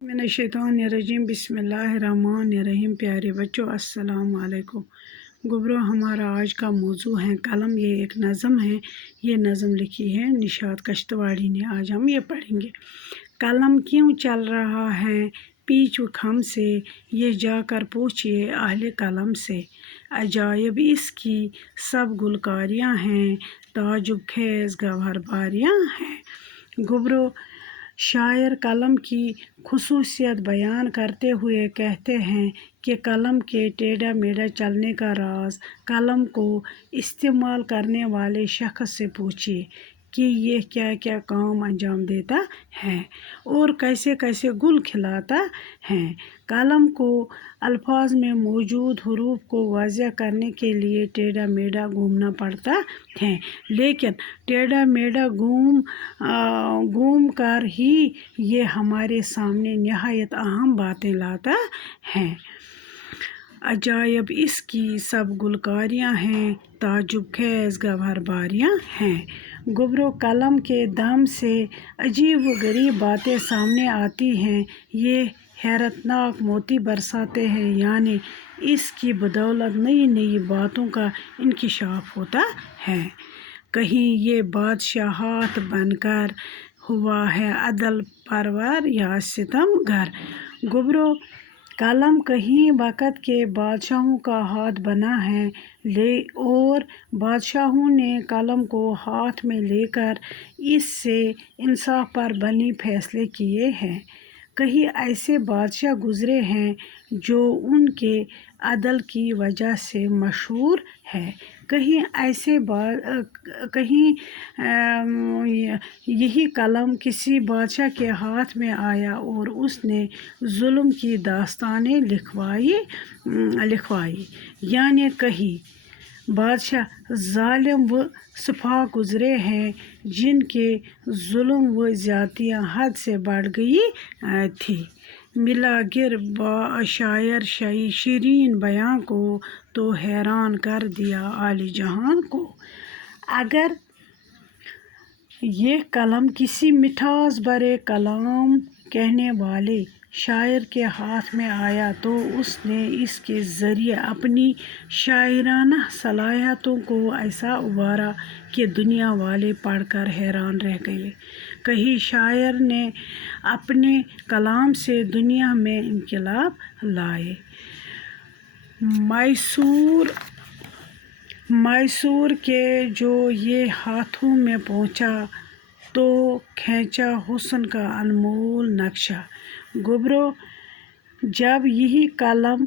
मिनश्शैतानिर्रजीम बिस्मिल्लाहिर्रहमानिर्रहीम। प्यारे बच्चों अस्सलाम वालेकुम। गुबरो हमारा आज का मौजू है कलम। ये एक नज़म है। ये नज़म लिखी है निशात कश्तवाड़ी ने। आज हम ये पढ़ेंगे। कलम क्यों चल रहा है पीछ व खम से, ये जाकर पूछिए अहले कलम से। अजायब इसकी सब गुलकारियाँ हैं, ताजुब खेज गौहर बारियाँ हैं। गुबरो शायर कलम की खुसूसियत बयान करते हुए कहते हैं कि कलम के टेढ़ा मेढ़ा चलने का राज कलम को इस्तेमाल करने वाले शख्स से पूछिए कि ये क्या क्या काम अंजाम देता है और कैसे कैसे गुल खिलाता है। कलम को अल्फाज में मौजूद हरूफ को वाज़ह करने के लिए टेढ़ा मेढ़ा घूमना पड़ता है, लेकिन टेढ़ा मेढ़ा घूम कर ही ये हमारे सामने निहायत अहम बातें लाता है। अजायब इसकी सब गुलकारियाँ हैं, ताजुब खेज गौहर बारियाँ हैं। गुबरो कलम के दम से अजीब व गरीब बातें सामने आती हैं। ये हैरतनाक मोती बरसाते हैं, यानी इसकी बदौलत नई नई बातों का इंकिशाफ होता है। कहीं ये बादशाहत बनकर हुआ है अदल परवर या सितमगर। गुबरो कलम कहीं वक़्त के बादशाहों का हाथ बना है, और बादशाहों ने कलम को हाथ में लेकर इससे इंसाफ पर बनी फैसले किए हैं। कहीं ऐसे बादशाह गुज़रे हैं जो उनके अदल की वजह से मशहूर है। कहीं ऐसे कहीं यही कलम किसी बादशाह के हाथ में आया और उसने जुल्म की दास्तानें लिखवाई, यानी कहीं बादशाह जालिम व सफा गुज़रे हैं जिनके जुल्म व ज़्यादतियाँ हद से बढ़ गई थी। मिला गिर शायर शीरीन बयां को तो हैरान कर दिया आली जहान को। अगर ये कलम किसी मिठास भरे कलाम कहने वाले शायर के हाथ में आया तो उसने इसके ज़रिए अपनी शायराना सलाहियतों को ऐसा उभारा कि दुनिया वाले पढ़कर हैरान रह गए। कहीं शायर ने अपने कलाम से दुनिया में इनकलाब लाए। मैसूर के जो ये हाथों में पहुंचा तो खींचा हुस्न का अनमोल नक्शा। गुबरो जब यही कलम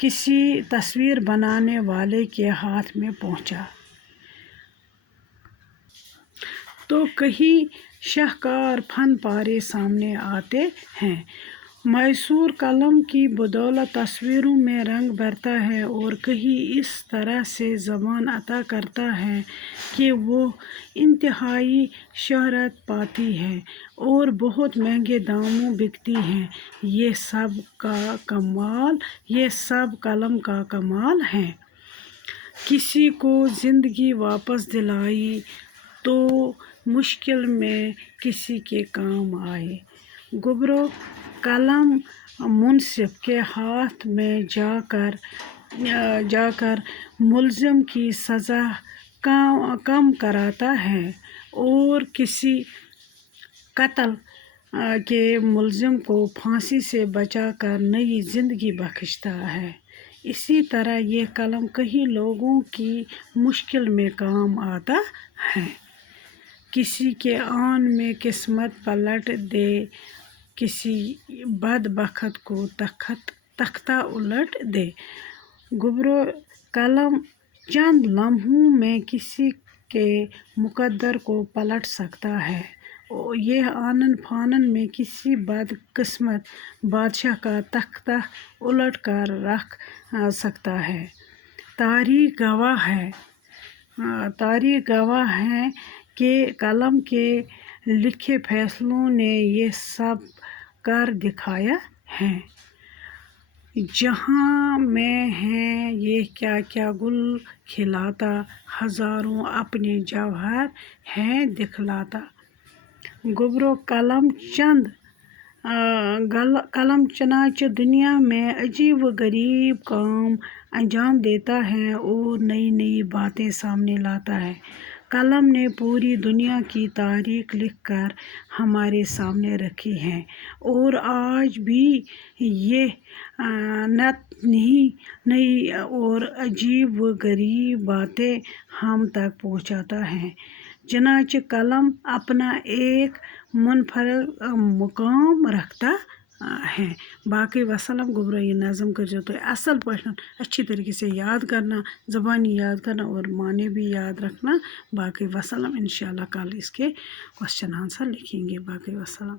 किसी तस्वीर बनाने वाले के हाथ में पहुंचा तो कहीं शाहकार फन पारे सामने आते हैं। मैसूर कलम की बदौलत तस्वीरों में रंग भरता है और कहीं इस तरह से ज़बान अता करता है कि वो इंतहाई शोहरत पाती है और बहुत महंगे दामों बिकती है। ये सब कलम का कमाल है। किसी को ज़िंदगी वापस दिलाई तो मुश्किल में किसी के काम आए। गुबरो कलम मुनसिफ के हाथ में जाकर मुल्ज़िम की सज़ा कम कराता है और किसी कत्ल के मुल्ज़िम को फांसी से बचाकर नई ज़िंदगी बख्शता है। इसी तरह ये कलम कई लोगों की मुश्किल में काम आता है। किसी के आन में किस्मत पलट दे, किसी बदबख्त को तख्ता उलट दे। गुबरो कलम चंद लम्हों में किसी के मुकद्दर को पलट सकता है और ये आनन फानन में किसी बदकिस्मत बादशाह का तख्ता उलट कर रख सकता है। तारीख गवाह है कि कलम के लिखे फैसलों ने ये सब कर दिखाया है। जहाँ में है ये क्या क्या गुल खिलाता, हज़ारों अपने जौहर हैं दिखलाता। गुबरो कलम चंद कलम चनाचे दुनिया में अजीब व गरीब काम अंजाम देता है और नई नई बातें सामने लाता है। कलम ने पूरी दुनिया की तारीख लिखकर हमारे सामने रखी है और आज भी ये नई और अजीब व गरीब बातें हम तक पहुंचाता है। चनाचे कलम अपना एक मुनफरद मुकाम रखता है। बाकी वसलम गोबरो ये नज़म कर जो तो असल पढ़ना अच्छी तरीके से याद करना, ज़बानी याद करना और माने भी याद रखना। बाकी वसलम इंशाल्लाह कल इसके क्वेश्चन आंसर लिखेंगे। बाकी वसलम।